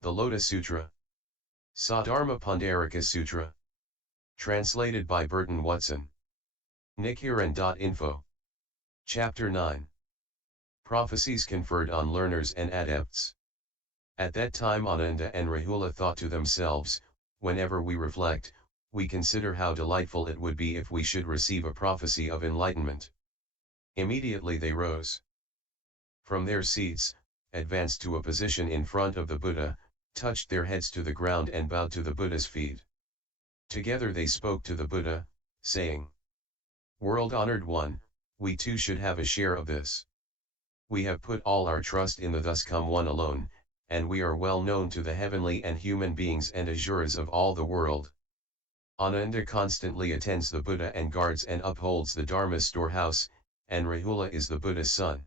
The Lotus Sutra. Dharma Pundarika Sutra. Translated by Burton Watson. Nichiren.info. Chapter 9. Prophecies conferred on learners and adepts. At that time Ananda and Rahula thought to themselves, whenever we reflect, we consider how delightful it would be if we should receive a prophecy of enlightenment. Immediately they rose from their seats, advanced to a position in front of the Buddha, touched their heads to the ground and bowed to the Buddha's feet. Together they spoke to the Buddha, saying, "World-honored one, we too should have a share of this. We have put all our trust in the Thus Come One alone, and we are well known to the heavenly and human beings and asuras of all the world." Ananda constantly attends the Buddha and guards and upholds the Dharma's storehouse, and Rahula is the Buddha's son.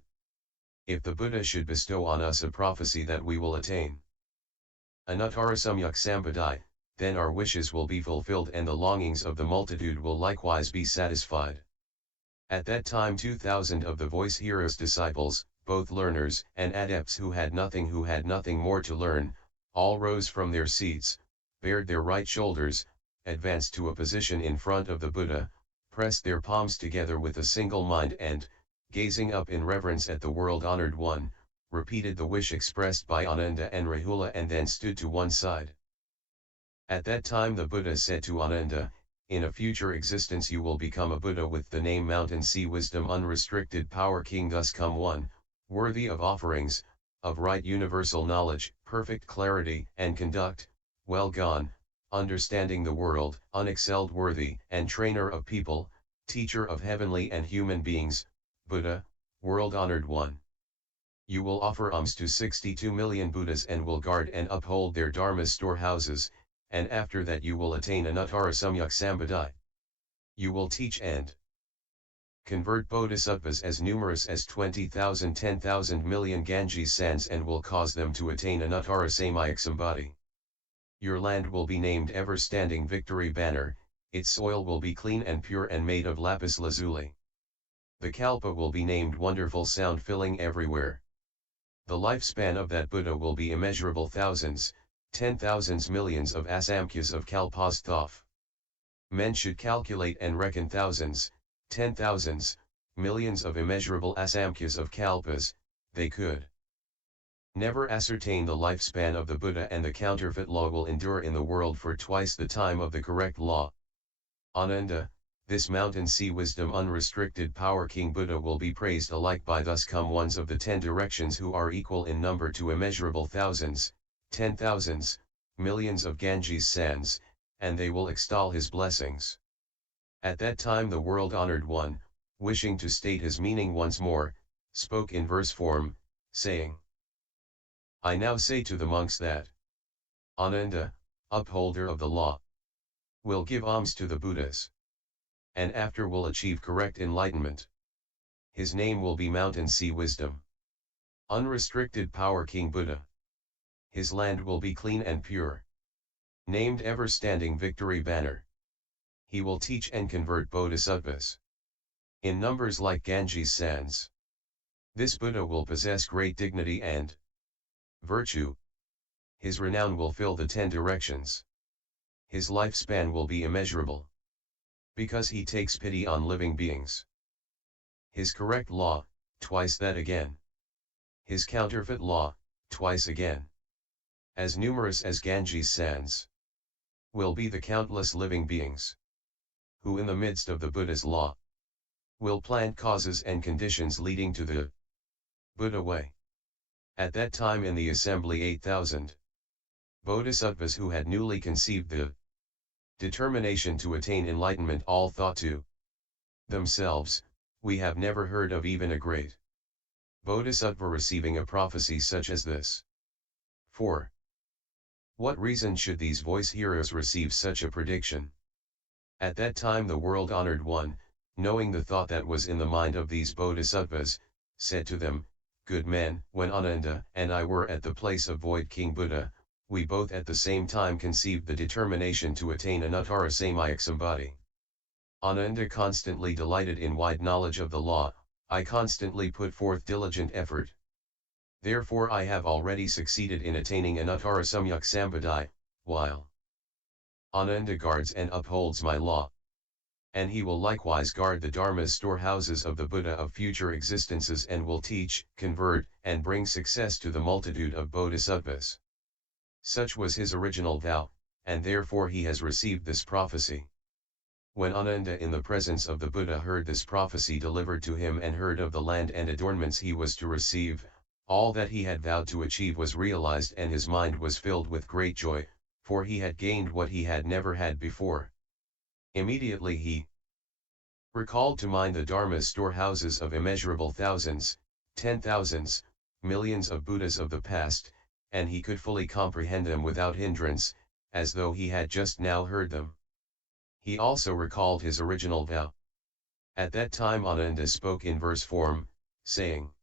If the Buddha should bestow on us a prophecy that we will attain anuttara-samyak-sambodhi, then our wishes will be fulfilled and the longings of the multitude will likewise be satisfied. At that time 2,000 of the voice hearers' disciples, both learners and adepts who had nothing more to learn, all rose from their seats, bared their right shoulders, advanced to a position in front of the Buddha, pressed their palms together with a single mind and, gazing up in reverence at the world-honored one, repeated the wish expressed by Ananda and Rahula and then stood to one side. At that time the Buddha said to Ananda, "In a future existence you will become a Buddha with the name Mountain Sea Wisdom Unrestricted Power King Thus Come One, worthy of offerings, of right universal knowledge, perfect clarity and conduct, well gone, understanding the world, unexcelled worthy and trainer of people, teacher of heavenly and human beings, Buddha, world-honored one. You will offer alms to 62 million Buddhas and will guard and uphold their Dharma's storehouses, and after that you will attain anuttara-samyak-sambodhi. You will teach and convert bodhisattvas as numerous as 20,000 10,000 million Ganges sands and will cause them to attain anuttara-samyak-sambodhi. Your land will be named Ever-Standing Victory Banner, its soil will be clean and pure and made of lapis lazuli. The kalpa will be named Wonderful Sound filling everywhere. The lifespan of that Buddha will be immeasurable thousands, 10,000s millions of asamkhyas of kalpas-though. Men should calculate and reckon thousands, 10,000s, millions of immeasurable asamkhyas of kalpas, they could never ascertain the lifespan of the Buddha, and the counterfeit law will endure in the world for twice the time of the correct law. Ananda, this Mountain Sea Wisdom Unrestricted Power King Buddha will be praised alike by Thus Come Ones of the 10 directions who are equal in number to immeasurable thousands, 10,000s, millions of Ganges sands, and they will extol his blessings. At that time the world-honored one, wishing to state his meaning once more, spoke in verse form, saying, "I now say to the monks that Ananda, upholder of the law, will give alms to the Buddhas, and after will achieve correct enlightenment. His name will be Mountain Sea Wisdom Unrestricted Power King Buddha. His land will be clean and pure, named Ever-Standing Victory Banner. He will teach and convert bodhisattvas in numbers like Ganges sands. This Buddha will possess great dignity and virtue. His renown will fill the 10 directions. His lifespan will be immeasurable, because he takes pity on living beings. His correct law, twice that again. His counterfeit law, twice again. As numerous as Ganges sands, will be the countless living beings, who in the midst of the Buddha's law, will plant causes and conditions leading to the Buddha way. At that time in the assembly 8,000 bodhisattvas who had newly conceived the determination to attain enlightenment all thought to themselves, we have never heard of even a great bodhisattva receiving a prophecy such as this. For what reason should these voice hearers receive such a prediction? At that time the world-honored one, knowing the thought that was in the mind of these bodhisattvas, said to them, "Good men, when Ananda and I were at the place of void King Buddha, we both at the same time conceived the determination to attain anuttara-samyak-sambodhi. Ananda constantly delighted in wide knowledge of the law, I constantly put forth diligent effort Therefore I have already succeeded in attaining anuttara-samyak-sambodhi, while Ananda guards and upholds my law. And he will likewise guard the Dharma's storehouses of the Buddha of future existences and will teach, convert, and bring success to the multitude of bodhisattvas. Such was his original vow, and therefore he has received this prophecy. When Ananda in the presence of the Buddha heard this prophecy delivered to him and heard of the land and adornments he was to receive, all that he had vowed to achieve was realized and his mind was filled with great joy, for he had gained what he had never had before. Immediately he recalled to mind the Dharma's storehouses of immeasurable thousands, 10,000s, millions of Buddhas of the past, and he could fully comprehend them without hindrance, as though he had just now heard them. He also recalled his original vow. At that time Ananda spoke in verse form, saying,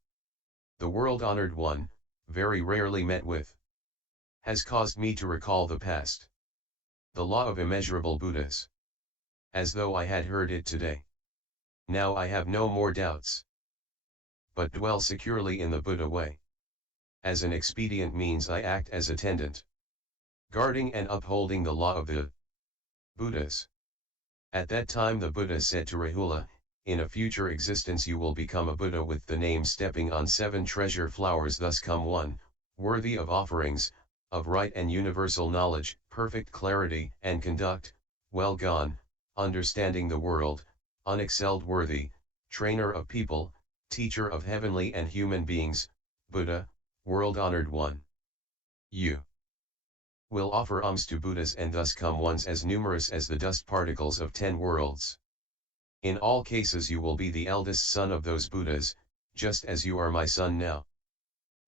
"The world-honored one, very rarely met with, has caused me to recall the past. The law of immeasurable Buddhas. As though I had heard it today. Now I have no more doubts. But dwell securely in the Buddha way. As an expedient means I act as attendant, guarding and upholding the law of the Buddhas." At that time the Buddha said to Rahula, "In a future existence you will become a Buddha with the name stepping on 7 treasure flowers, thus come one, worthy of offerings, of right and universal knowledge, perfect clarity and conduct, well gone, understanding the world, unexcelled, worthy, trainer of people, teacher of heavenly and human beings, Buddha, world-honored one. You will offer alms to Buddhas and thus come ones as numerous as the dust particles of 10 worlds. In all cases you will be the eldest son of those Buddhas, just as you are my son now.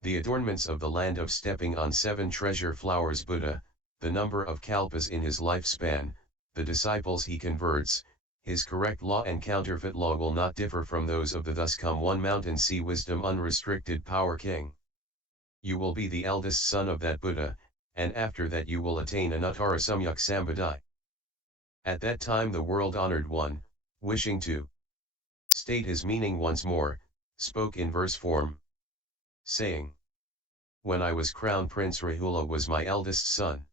The adornments of the land of stepping on 7 treasure flowers Buddha, the number of kalpas in his lifespan, the disciples he converts, his correct law and counterfeit law will not differ from those of the thus come one mountain sea wisdom unrestricted power king. You will be the eldest son of that Buddha, and after that you will attain anuttara-samyak-sambodhi. At that time the world-honored one, wishing to state his meaning once more, spoke in verse form, saying, "When I was crown prince Rahula was my eldest son.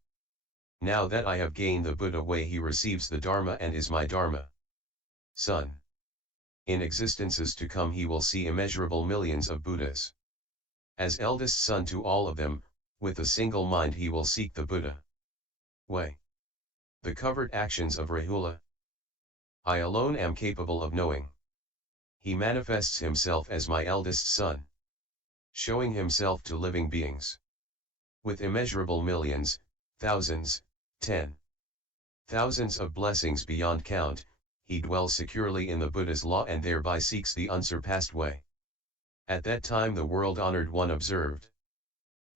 Now that I have gained the Buddha way he receives the Dharma and is my Dharma son. In existences to come he will see immeasurable millions of Buddhas. As eldest son to all of them, with a single mind he will seek the Buddha way. The covered actions of Rahula I alone am capable of knowing. He manifests himself as my eldest son, showing himself to living beings. With immeasurable millions, thousands, 10,000s of blessings beyond count, he dwells securely in the Buddha's law and thereby seeks the unsurpassed way." At that time the world-honored one observed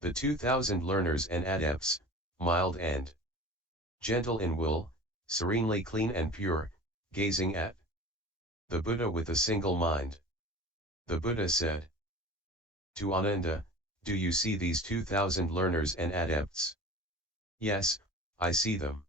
the 2,000 learners and adepts, mild and gentle in will, serenely clean and pure, gazing at the Buddha with a single mind. The Buddha said to Ananda, "Do you see these 2,000 learners and adepts?" "Yes, I see them."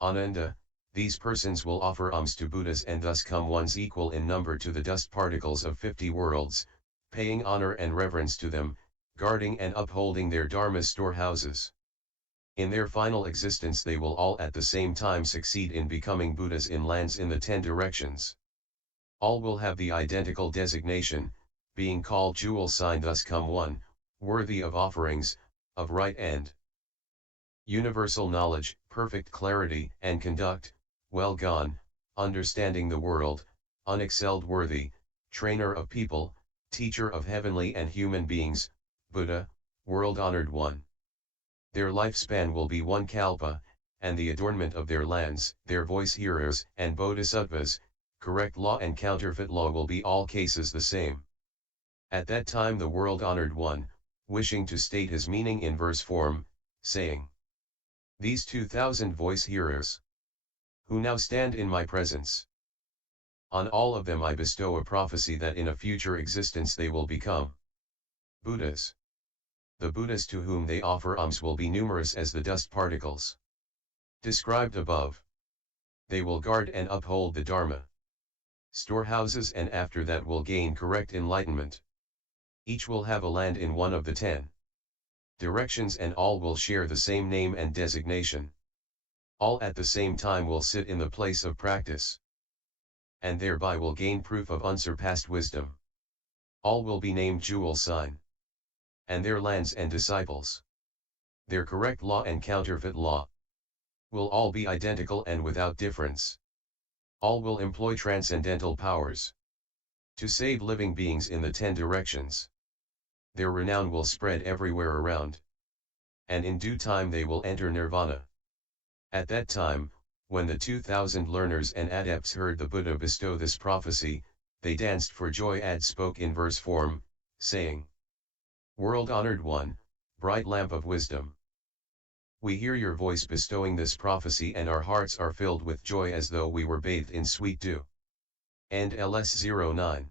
Ananda, "These persons will offer alms to Buddhas and thus come ones equal in number to the dust particles of 50 worlds, paying honor and reverence to them, guarding and upholding their Dharma storehouses. In their final existence they will all at the same time succeed in becoming Buddhas in lands in the 10 directions. All will have the identical designation, being called jewel sign thus come one, worthy of offerings, of right and universal knowledge, perfect clarity and conduct, well gone, understanding the world, unexcelled, worthy, trainer of people, teacher of heavenly and human beings, Buddha, world-honored one. Their lifespan will be 1 kalpa, and the adornment of their lands, their voice hearers and bodhisattvas, correct law and counterfeit law will be all cases the same." At that time the world-honored one, wishing to state his meaning in verse form, saying, "These 2,000 voice hearers, who now stand in my presence, on all of them I bestow a prophecy that in a future existence they will become Buddhas. The Buddhas to whom they offer alms will be numerous as the dust particles described above. They will guard and uphold the Dharma storehouses and after that will gain correct enlightenment. Each will have a land in one of the 10 directions, and all will share the same name and designation. All at the same time will sit in the place of practice, and thereby will gain proof of unsurpassed wisdom. All will be named Jewel Sign, and their lands and disciples, their correct law and counterfeit law, will all be identical and without difference. All will employ transcendental powers to save living beings in the 10 directions. Their renown will spread everywhere around, and in due time they will enter nirvana. At that time, when the 2,000 learners and adepts heard the Buddha bestow this prophecy, they danced for joy. Ad spoke in verse form, saying, World-honored one, bright lamp of wisdom, we hear your voice bestowing this prophecy, and our hearts are filled with joy as though we were bathed in sweet dew. And LS 09.